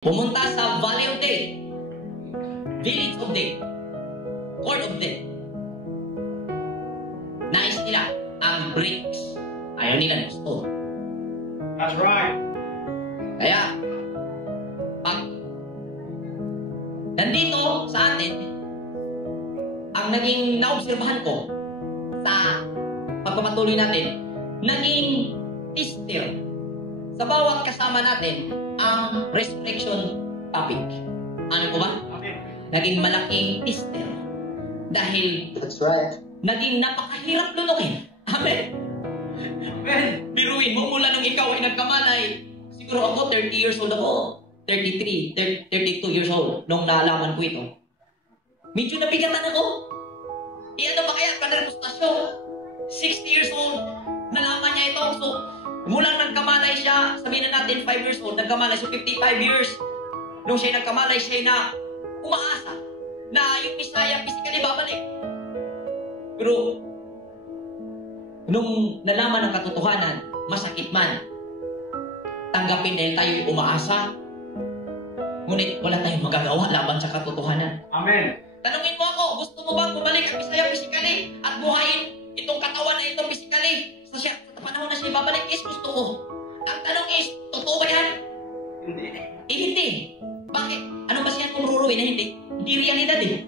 Pumunta sa Valley of Death, Village of Death, Court of Death. Nais nila ang bricks. Ayaw nila ng stone. That's right. Kaya, pag nandito sa atin, ang naging naobserbahan ko sa pagpapatuloy natin, naging tester sa bawat kasama natin ang resurrection topic. Ano po ba? Naging malaking tester. Dahil, That's right. naging napakahirap lunukin. Amen? Amen. Biruin mo mula nung ikaw ay nagkamalay. Siguro ako, 30 years old ako. 33, 32 years old nung naalaman ko ito. Medyo nabigatan ako. Ano ba kaya? Kanerpostasyon. 60 years old, nalaman niya ito. So, mula nagkamalay siya, sabihin na natin 5 years old, nagkamalay. So, 55 years. Nung siya nagkamalay, siya na umaasa na yung Messiah physically babalik. Pero, nung nalaman ng katotohanan, masakit man, tanggapin dahil tayo'y umaasa, ngunit wala tayong magagawa laban sa katotohanan. Amen. Tanungin mo ako, gusto mo bang bumalik ang Messiah physically at buhayin itong katawan na ito physically? Sa panahon na siya babalik, is gusto ko. Ang tanong is, totoo ba yan? Hindi. Eh, hindi. Bakit? Ano ba siya kung ruruin na hindi? Hindi realidad eh.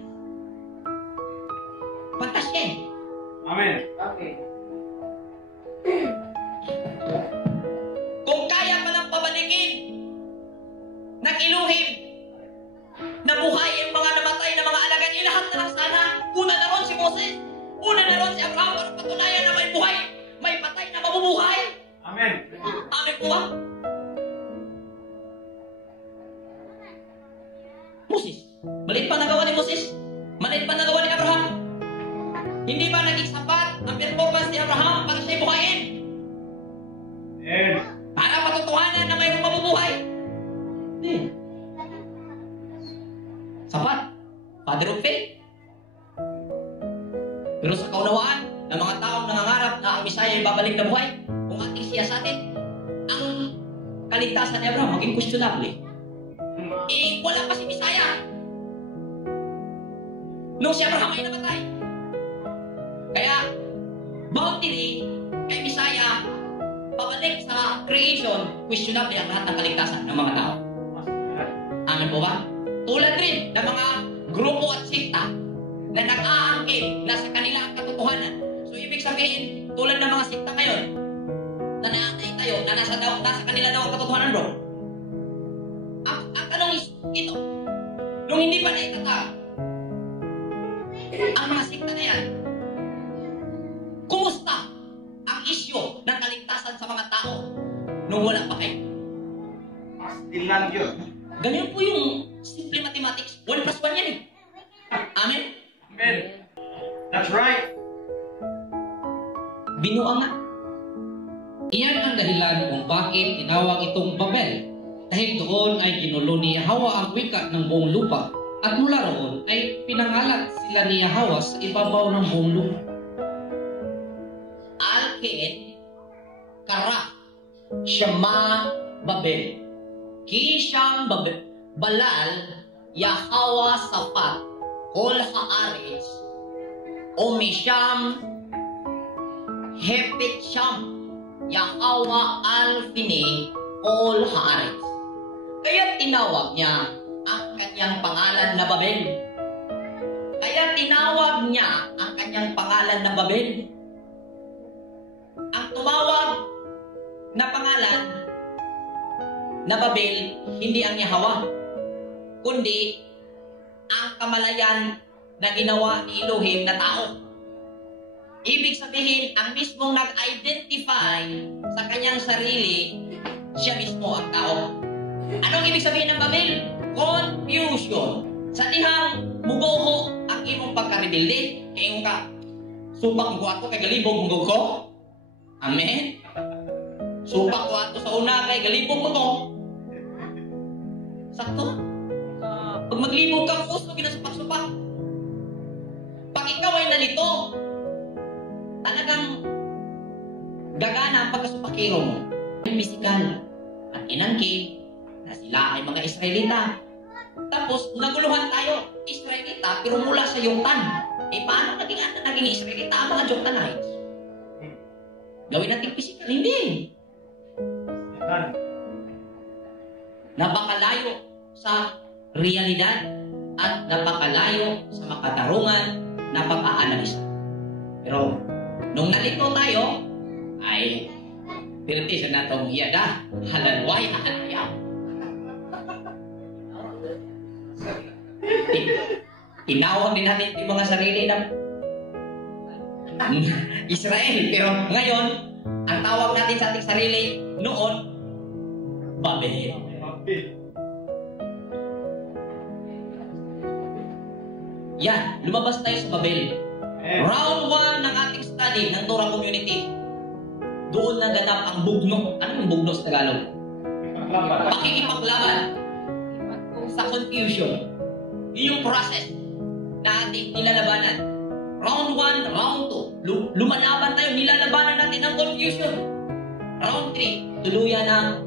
Fantasya eh. Amen. Okay. Kung kaya pa lang pabalikin ng iluhim na buhay ang mga namatay na mga alagad, ilahat na lang sana. Una na ron si Moses. Una na ron si Abraham para patunayan na may buhay. May patay na mabubuhay. Amen. Amen po ba? Moses. Maliit pa nagawa ni Moses. Maliit pa nagawa ni Abraham. Hindi ba naging sapat ang performance ni Abraham para siya'y buhayin? Amen. Para matutuhanan na mayroong mabubuhay? Hindi. Sapat. Father of faith. Pero sa kaunawaan ng mga taong nangangarap na ang Messiah ay babalik na buhay, kung ating siyasatin, ang kaligtasan ni Abraham maging questionable. Eh, wala pa si Messiah. Nung si Abraham ay namatay. Kaya, boundary kay Messiah, pabalik sa creation, questionable ang lahat ng kaligtasan ng mga tao. Amen po ba? Tulad rin ng mga grupo at sikta na nag-aangkin na sa kanila ang katotohanan. So, ibig sabihin, tulad ng mga sikta ngayon, na tayo, na nasa kanila daw ang katotohanan, bro. Ang tanong is, ito, nung hindi pa naitatag, ang mga sikta na yan, kumusta ang isyo ng kaligtasan sa mga tao nung wala pa kayo? Still lang yun. Ganyan po yung simple mathematics. 1 plus 1 yan eh. Amen? Amen. That's right. Binuang nga. Iyan ang dahilan kung bakit tinawag itong Babel. Dahil doon ay ginulo ni Yahweh ang wika ng buong lupa. At mula roon ay pinangalat sila ni Yahweh sa ibabaw ng buong lupa. Alket, Kara, Shema, Babel. Kisham, Babel, Balal, Yahawa, Safat, Kol Haaretz, Omisham, Hepet Sham, Yahawa, Alfine, Kol Haaretz. Kaya tinawag niya ang kanyang pangalan na Babel. Kaya tinawag niya ang kanyang pangalan na Babel. Ang tumawag na pangalan na Babel, hindi ang Yahweh, kundi ang kamalayan na ginawa ni Elohim na tao. Ibig sabihin, ang mismong nag-identify sa kanyang sarili, siya mismo ang tao. Anong ibig sabihin ng Babel? Confusion. Sa dihang mugoho ang imong pagkarebilde, kaya ka, supak ko ato kay galibog mugog ko. Amen? Supak ko ato sa una kay galibog mo ko. Sakto? Pag maglibog ka, puso ginasupak-supak. Pag ikaw ay nalito, talagang gagana ang pagkasupakiro mo. Yung physical at inangkin, na sila ay mga Israelita. Tapos, naguluhan tayo, Israelita, pero mula sa Yoktan. Paano naging Israelita ang mga Joktanites? Gawin natin physical, hindi. Napakalayo sa realidad at napakalayo sa makatarungan, napaka-analisa. Pero, nung nalito tayo, ay pirti sa natong yada, halalway, halayaw. Tinawag din natin yung mga sarili ng Israel. Pero ngayon, ang tawag natin sa ating sarili noon, Babel. Yan, lumabas tayo sa Babel. Round 1 ng ating study ng Torah Community. Doon naganap ang bugno. Ano yung bugno sa Tagalog? Pakikipaglaban sa confusion. Yun yung process na ating nilalabanan. Round 1, round 2. Lumalaban tayo, nilalabanan natin ang confusion. Round 3, tuluyan na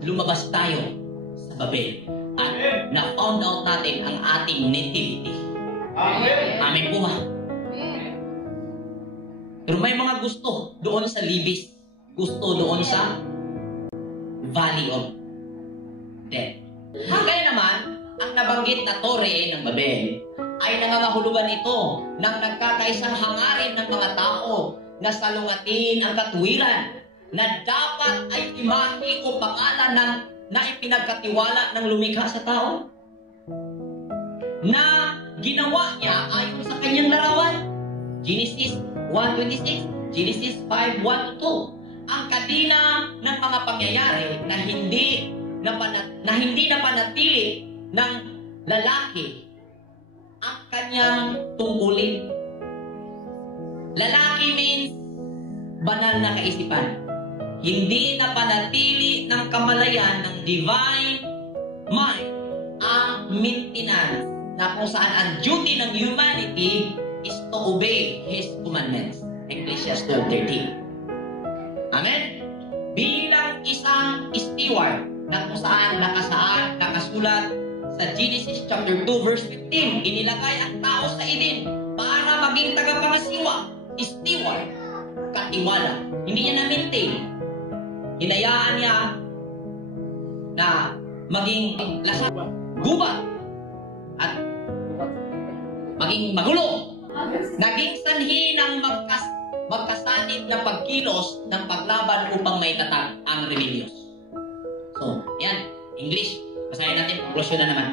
lumabas tayo sa Babel. At na-found out natin ang ating nativity. Amen po ha. Pero may mga gusto doon sa Libis. Gusto doon sa Valley of Death. Kaya naman, ang nabanggit na tore ng Babel ay nangangahulugan ito ng nagkakaisang hangarin ng mga tao na salungatin ang katuwiran na dapat ay imahe o pangalan na ipinagkatiwala ng lumikha sa tao na ginawa niya ayon sa kanyang larawan. Genesis 1:26, Genesis 5:1-2. Ang kadina ng mga pangyayari na hindi napanatili ng lalaki ang kanyang tungkulin. Lalaki means banal na kaisipan. Hindi napanatili ng kamalayan ng divine mind ang maintenance na kung saan ang duty ng humanity is to obey His commandments. Ecclesiastes 12:13. Amen? Bilang isang steward na kung saan nakasulat sa Genesis chapter 2 verse 15, inilagay ang tao sa Eden para maging tagapangasiwa, steward, katiwala. Hindi niya na-maintain. Hinayaan niya na maging lasat, gubat, at maging magulo. Naging sanhi ng magkasanib na pagkilos ng paglaban upang maitatag ang rebellious. So, yan. English. Basahin natin. Conclusion na naman.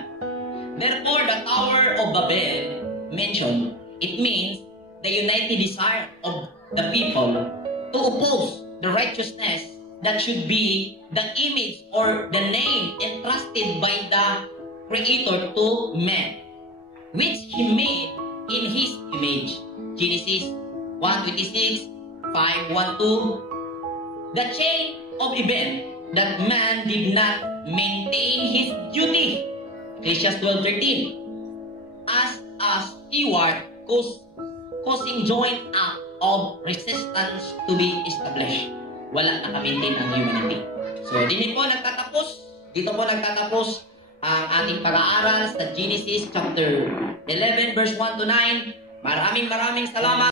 Therefore, the Tower of Babel mentioned, it means the united desire of the people to oppose the righteousness that should be the image or the name entrusted by the Creator to man, which He made in His image. Genesis 1:26, 5:1-2. The chain of event that man did not maintain his duty. Ecclesiastes 12:13. As a steward causing joint act of resistance to be established. Wala naka-maintain ang humanity. So, dito po nagtatapos ang ating pag-aaral sa Genesis chapter 11 verse 1-9. Maraming salamat.